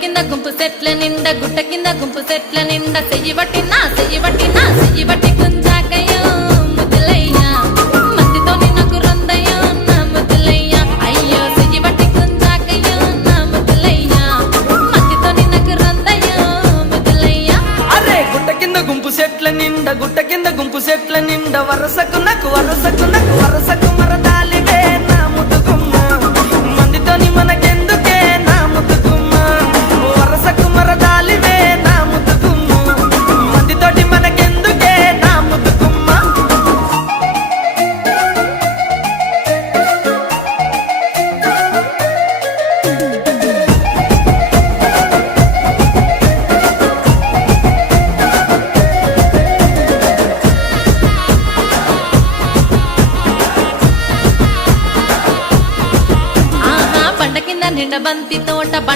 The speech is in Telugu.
కింద గుంపు సెట్ల నిండా గుట్ట కింద గుంపు సెట్ల నిండా చెయ్యి పట్టినా సెయ్యి పట్టినా సెయ్యి పట్టి గుంజాకయ్యో ముద్దులయ్యా. మందితో నాకు రొందయ్యో నా ముద్దులయ్యా. అయ్యో సెయ్యి పట్టి గుంజాకయ్యో నా ముద్దులయ్యా. మందితో నాకు రొందయ్యో ముద్దులయ్యా. అరే గుట్ట కింద గుంపు సెట్ల నిండా గుట్ట కింద గుంపు సెట్ల నిండా వరసకు నాకు వరసకు నాకు ಬಂಡಕ್ಕಿಂದ ನಿಂಡ ಬಂತಿತ್ತು ಒಟ್ಟ